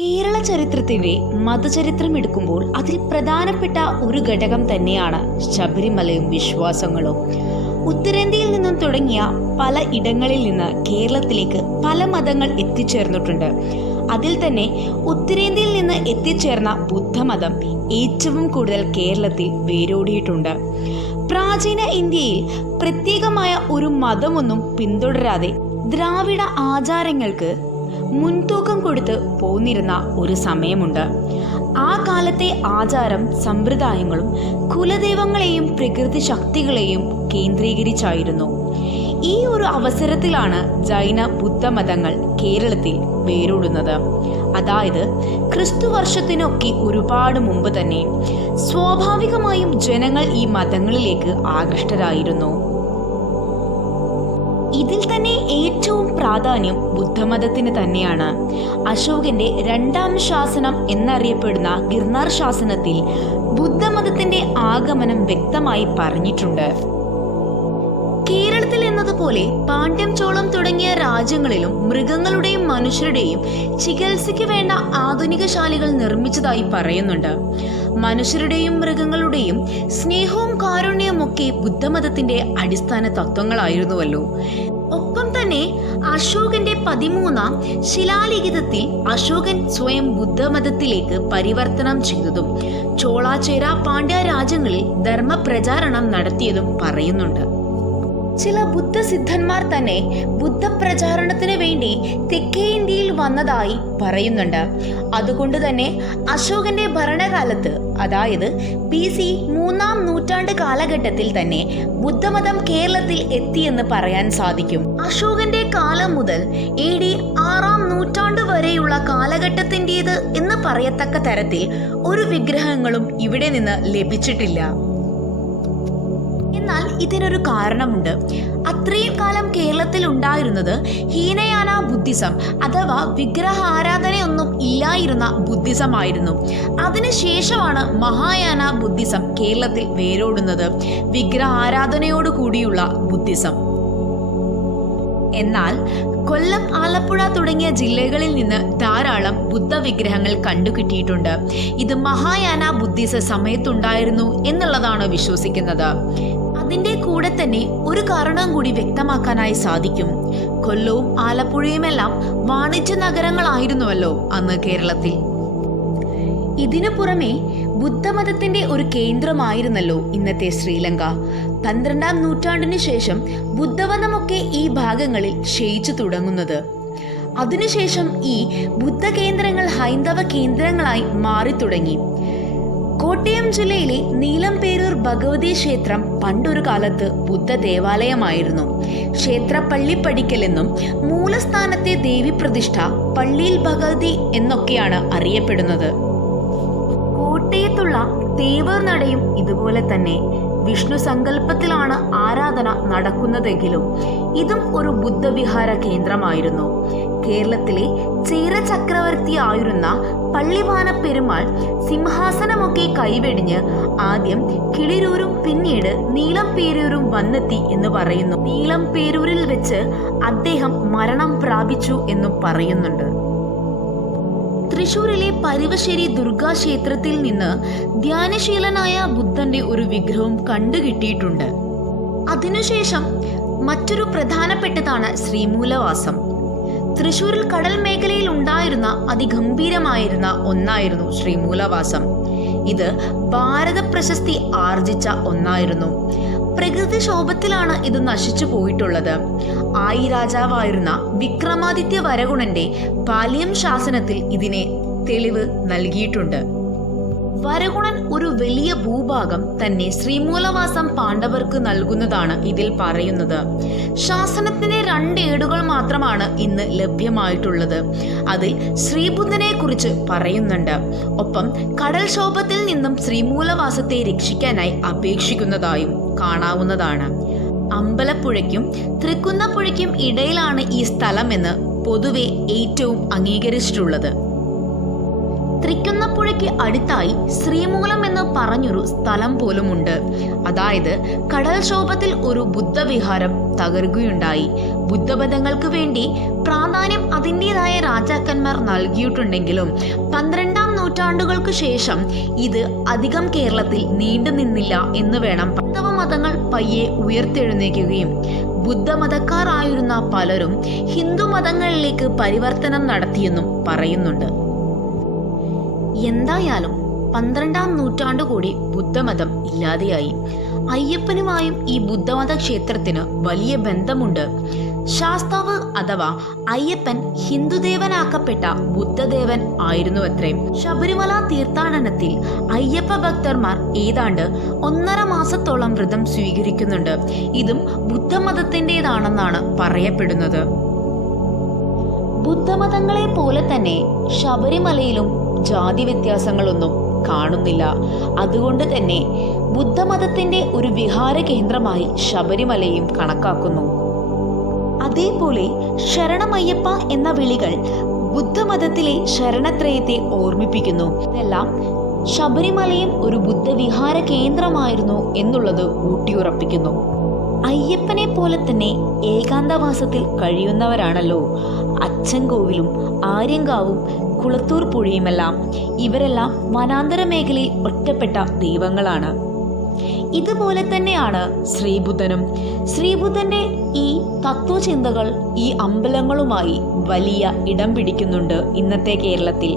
കേരള ചരിത്രത്തിൻ്റെ മതചരിത്രം എടുക്കുമ്പോൾ അതിൽ പ്രധാനപ്പെട്ട ഒരു ഘടകം തന്നെയാണ് ശബരിമലയും വിശ്വാസങ്ങളും. ഉത്തരേന്ത്യയിൽ നിന്നും തുടങ്ങിയ പല ഇടങ്ങളിൽ നിന്ന് കേരളത്തിലേക്ക് പല മതങ്ങൾ എത്തിച്ചേർന്നിട്ടുണ്ട്. അതിൽ തന്നെ ഉത്തരേന്ത്യയിൽ നിന്ന് എത്തിച്ചേർന്ന ബുദ്ധമതം ഏറ്റവും കൂടുതൽ കേരളത്തിൽ വേരോടിയിട്ടുണ്ട്. പ്രാചീന ഇന്ത്യയിൽ പ്രത്യേകമായ ഒരു മതമൊന്നും പിന്തുടരാതെ ദ്രാവിഡ ആചാരങ്ങൾക്ക് മുൻതൂക്കം കൊടുത്ത് പോന്നിരുന്ന ഒരു സമയമുണ്ട്. ആ കാലത്തെ ആചാരം സമ്പ്രദായങ്ങളും കുലദൈവങ്ങളെയും പ്രകൃതി ശക്തികളെയും കേന്ദ്രീകരിച്ചായിരുന്നു. ഈ ഒരു അവസരത്തിലാണ് ജൈന ബുദ്ധമതങ്ങൾ കേരളത്തിൽ വേരോടുന്നത്. അതായത് ക്രിസ്തു വർഷത്തിനൊക്കെ ഒരുപാട് മുമ്പ് തന്നെ സ്വാഭാവികമായും ജനങ്ങൾ ഈ മതങ്ങളിലേക്ക് ആകൃഷ്ടരായിരുന്നു. ഇതിൽ തന്നെ ഏറ്റവും പ്രാധാന്യം ബുദ്ധമതത്തിന് തന്നെയാണ്. അശോകന്റെ രണ്ടാം ശാസനം എന്നറിയപ്പെടുന്ന ഗിർനാർ ശാസനത്തിൽ ബുദ്ധമതത്തിന്റെ ആഗമനം വ്യക്തമായി പറഞ്ഞിട്ടുണ്ട്. കേരളത്തിൽ എന്നതുപോലെ പാണ്ഡ്യം, ചോളം തുടങ്ങിയ രാജ്യങ്ങളിലും മൃഗങ്ങളുടെയും മനുഷ്യരുടെയും ചികിത്സയ്ക്ക് വേണ്ട ആധുനിക ശാലകൾ നിർമ്മിച്ചതായി പറയുന്നുണ്ട്. മനുഷ്യരുടെയും മൃഗങ്ങളുടെയും സ്നേഹവും കാരുണ്യവും ഒക്കെ ബുദ്ധമതത്തിന്റെ അടിസ്ഥാന തത്വങ്ങളായിരുന്നുവല്ലോ. ഒപ്പം തന്നെ അശോകന്റെ 13ാം ശിലാലിഖിതത്തിൽ അശോകൻ സ്വയം ബുദ്ധമതത്തിലേക്ക് പരിവർത്തനം ചെയ്തതും ചോളാചേര, പാണ്ഡ്യ രാജ്യങ്ങളിൽ ധർമ്മപ്രചാരണം നടത്തിയതും പറയുന്നുണ്ട്. ചില ബുദ്ധസിദ്ധന്മാർ തന്നെ ബുദ്ധപ്രചാരണത്തിന് വേണ്ടി തെക്കേ ഇന്ത്യയിൽ വന്നതായി പറയുന്നുണ്ട്. അതുകൊണ്ട് തന്നെ അശോകന്റെ ഭരണകാലത്ത്, അതായത് BC 3ാം നൂറ്റാണ്ട് കാലഘട്ടത്തിൽ തന്നെ ബുദ്ധമതം കേരളത്തിൽ എത്തിയെന്ന് പറയാൻ സാധിക്കും. അശോകന്റെ കാലം മുതൽ AD 6ാം നൂറ്റാണ്ട് വരെയുള്ള കാലഘട്ടത്തിൻ്റേത് എന്ന് പറയത്തക്ക തരത്തിൽ ഒരു വിഗ്രഹങ്ങളും ഇവിടെ നിന്ന് ലഭിച്ചിട്ടില്ല. എന്നാൽ ഇതിനൊരു കാരണമുണ്ട്. അത്രയും കാലം കേരളത്തിൽ ഉണ്ടായിരുന്നത് ഹീനയാന ബുദ്ധിസം അഥവാ വിഗ്രഹാരാധനയൊന്നും ഇല്ലായിരുന്ന ബുദ്ധിസം ആയിരുന്നു. അതിനുശേഷമാണ് മഹായാന ബുദ്ധിസം കേരളത്തിൽ വേരോടുന്നത്, വിഗ്രഹാരാധനയോട് കൂടിയുള്ള ബുദ്ധിസം. എന്നാൽ കൊല്ലം, ആലപ്പുഴ തുടങ്ങിയ ജില്ലകളിൽ നിന്ന് ധാരാളം ബുദ്ധവിഗ്രഹങ്ങൾ കണ്ടുകിട്ടിയിട്ടുണ്ട്. ഇത് മഹായാന ബുദ്ധിസ സമയത്തുണ്ടായിരുന്നു എന്നുള്ളതാണ് വിശ്വസിക്കുന്നത്. അതിൻ്റെ കൂടെ തന്നെ ഒരു കാരണം കൂടി വ്യക്തമാക്കാനായി സാധിക്കും. കൊല്ലവും ആലപ്പുഴയുമെല്ലാം വാണിജ്യ നഗരങ്ങളായിരുന്നുവല്ലോ അന്ന് കേരളത്തിൽ. ഇതിനു പുറമെ ബുദ്ധമതത്തിന്റെ ഒരു കേന്ദ്രമായിരുന്നല്ലോ ഇന്നത്തെ ശ്രീലങ്ക. 12ാം നൂറ്റാണ്ടിന് ശേഷം ബുദ്ധമതമൊക്കെ ഈ ഭാഗങ്ങളിൽ ക്ഷയിച്ചു തുടങ്ങുന്നത്. അതിനുശേഷം ഈ ബുദ്ധകേന്ദ്രങ്ങൾ ഹൈന്ദവ കേന്ദ്രങ്ങളായി മാറി തുടങ്ങി. കോട്ടയം ജില്ലയിലെ നീലംപേരൂർ ഭഗവതി ക്ഷേത്രം പണ്ടൊരു കാലത്ത് ബുദ്ധ ദേവാലയമായിരുന്നു. ക്ഷേത്ര പള്ളിപ്പടിക്കൽ എന്നും മൂലസ്ഥാനത്തെ ദേവീപ്രതിഷ്ഠ പള്ളിയിൽ ഭഗവതി എന്നൊക്കെയാണ് അറിയപ്പെടുന്നത്. കോട്ടയത്തുള്ള തേവർ നടയും ഇതുപോലെ തന്നെ വിഷ്ണു സങ്കല്പത്തിലാണ് ആരാധന നടക്കുന്നതെങ്കിലും ഇതും ഒരു ബുദ്ധവിഹാര കേന്ദ്രമായിരുന്നു. കേരളത്തിലെ ചേര ചക്രവർത്തിയായിരുന്ന പള്ളിവാന പെരുമാൾ സിംഹാസനമൊക്കെ കൈവെടിഞ്ഞ് ആദ്യം കിളിരൂരും പിന്നീട് നീലംപേരൂരും വന്നെത്തി എന്ന് പറയുന്നു. നീലംപേരൂരിൽ വെച്ച് അദ്ദേഹം മരണം പ്രാപിച്ചു എന്നും പറയുന്നുണ്ട്. തൃശൂരിലെ പരിവശ്ശേരി ദുർഗാക്ഷേത്രത്തിൽ നിന്ന് ധ്യാനശീലനായ ബുദ്ധന്റെ ഒരു വിഗ്രഹവും കണ്ടുകിട്ടിയിട്ടുണ്ട്. അതിനുശേഷം മറ്റൊരു പ്രധാനപ്പെട്ടതാണ് ശ്രീമൂലവാസം. തൃശൂരിൽ കടൽ മേഖലയിൽ ഉണ്ടായിരുന്ന അതിഗംഭീരമായിരുന്ന ഒന്നായിരുന്നു ശ്രീമൂലവാസം. ഇത് ഭാരത പ്രശസ്തി ആർജിച്ച ഒന്നായിരുന്നു. പ്രകൃതിക്ഷോഭത്തിലാണ് ഇത് നശിച്ചു പോയിട്ടുള്ളത്. ആയി രാജാവായിരുന്ന വിക്രമാദിത്യ വരഗുണന്റെ പാലിയം ശാസനത്തിൽ ഇതിനെ തെളിവ് നൽകിയിട്ടുണ്ട്. വരഗുണൻ ഒരു വലിയ ഭൂഭാഗം തന്നെ ശ്രീമൂലവാസം പാണ്ഡവർക്ക് നൽകുന്നതാണ് ഇതിൽ പറയുന്നത്. ശാസനത്തിന്റെ 2 ഏടുകൾ മാത്രമാണ് ഇന്ന് ലഭ്യമായിട്ടുള്ളത്. അതിൽ ശ്രീബുദ്ധനെ കുറിച്ച് പറയുന്നുണ്ട്. ഒപ്പം കടൽക്ഷോഭത്തിൽ നിന്നും ശ്രീമൂലവാസത്തെ രക്ഷിക്കാനായി അപേക്ഷിക്കുന്നതായും കാണാവുന്നതാണ്. അമ്പലപ്പുഴയ്ക്കും തൃക്കുന്നപ്പുഴയ്ക്കും ഇടയിലാണ് ഈ സ്ഥലമെന്ന് പൊതുവെ ഏറ്റവും അംഗീകരിച്ചിട്ടുള്ളത്. തൃക്കുന്നപ്പുഴയ്ക്ക് അടുത്തായി ശ്രീമൂലം എന്ന് പറഞ്ഞൊരു സ്ഥലം പോലുമുണ്ട്. അതായത് കടൽക്ഷോഭത്തിൽ ഒരു ബുദ്ധവിഹാരം തകരുകയുണ്ടായി. ബുദ്ധമതങ്ങൾക്ക് വേണ്ടി പ്രാധാന്യം അതിൻ്റെതായ രാജാക്കന്മാർ നൽകിയിട്ടുണ്ടെങ്കിലും 12ാം നൂറ്റാണ്ടുകൾക്ക് ശേഷം ഇത് അധികം കേരളത്തിൽ നീണ്ടു നിന്നില്ല എന്ന് വേണം. ഹൈന്ദവ മതങ്ങൾ പയ്യെ ഉയർത്തെഴുന്നേൽക്കുകയും ബുദ്ധമതക്കാരായിരുന്ന പലരും ഹിന്ദു മതങ്ങളിലേക്ക് പരിവർത്തനം നടത്തിയെന്നും പറയുന്നുണ്ട്. എന്തായാലും 12ാം നൂറ്റാണ്ടു കൂടി ബുദ്ധമതം ഇല്ലാതെയായി. അയ്യപ്പനുമായും ഈ ബുദ്ധമത ക്ഷേത്രത്തിന് വലിയ ബന്ധമുണ്ട്. ശാസ്താവ് അഥവാ അയ്യപ്പൻ ഹിന്ദുദേവനാക്കപ്പെട്ട ബുദ്ധദേവൻ ആയിരുന്നുവത്രേ. ശബരിമല തീർത്ഥാടനത്തിൽ അയ്യപ്പ ഭക്തന്മാർ ഏതാണ്ട് 1.5 മാസത്തോളം വ്രതം സ്വീകരിക്കുന്നുണ്ട്. ഇതും ബുദ്ധമതത്തിൻ്റെതാണെന്നാണ് പറയപ്പെടുന്നത്. ബുദ്ധമതങ്ങളെ പോലെ തന്നെ ശബരിമലയിലും ജാതി വ്യത്യാസങ്ങളൊന്നും കാണുന്നില്ല. അതുകൊണ്ട് തന്നെ ബുദ്ധമതത്തിന്റെ ഒരു വിഹാര കേന്ദ്രമായി ശബരിമലയും കണക്കാക്കുന്നു. അതേപോലെ ശരണമയ്യപ്പ എന്ന വിളികൾ ബുദ്ധമതത്തിലെ ശരണത്രയത്തെ ഓർമ്മിപ്പിക്കുന്നു. ഇതെല്ലാം ശബരിമലയും ഒരു ബുദ്ധവിഹാര കേന്ദ്രമായിരുന്നു എന്നുള്ളത് ഊട്ടിയുറപ്പിക്കുന്നു. അയ്യപ്പനെ പോലെ തന്നെ ഏകാന്തവാസത്തിൽ കഴിയുന്നവരാണല്ലോ അച്ചൻകോവിലും ആര്യങ്കാവും കുളത്തൂർ പുഴയുമെല്ലാം. ഇവരെല്ലാം വനാന്തര മേഖലയിൽ ഒറ്റപ്പെട്ട ദൈവങ്ങളാണ്. ഇതുപോലെ തന്നെയാണ് ശ്രീബുദ്ധനും. ശ്രീബുദ്ധന്റെ ഈ തത്വചിന്തകൾ ഈ അമ്പലങ്ങളുമായി വലിയ ഇടം പിടിക്കുന്നുണ്ട് ഇന്നത്തെ കേരളത്തിൽ.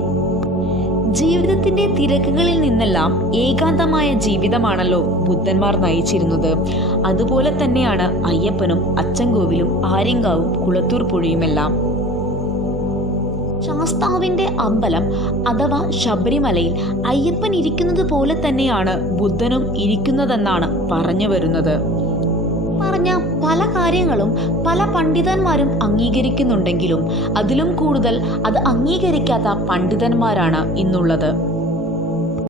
ജീവിതത്തിന്റെ തിരക്കുകളിൽ നിന്നെല്ലാം ഏകാന്തമായ ജീവിതമാണല്ലോ ബുദ്ധന്മാർ നയിച്ചിരുന്നത്. അതുപോലെ തന്നെയാണ് അയ്യപ്പനും അച്ചൻകോവിലും ആര്യങ്കാവും കുളത്തൂർ പുഴയുമെല്ലാം. ശാസ്താവിന്റെ അമ്പലം അഥവാ ശബരിമലയിൽ അയ്യപ്പൻ ഇരിക്കുന്നത് പോലെ തന്നെയാണ് ബുദ്ധനും ഇരിക്കുന്നതെന്നാണ് പറഞ്ഞു വരുന്നത്. പറഞ്ഞ പല കാര്യങ്ങളും പല പണ്ഡിതന്മാരും അംഗീകരിക്കുന്നുണ്ടെങ്കിലും അതിലും കൂടുതൽ അത് അംഗീകരിക്കാത്ത പണ്ഡിതന്മാരാണ് ഇന്നുള്ളത്.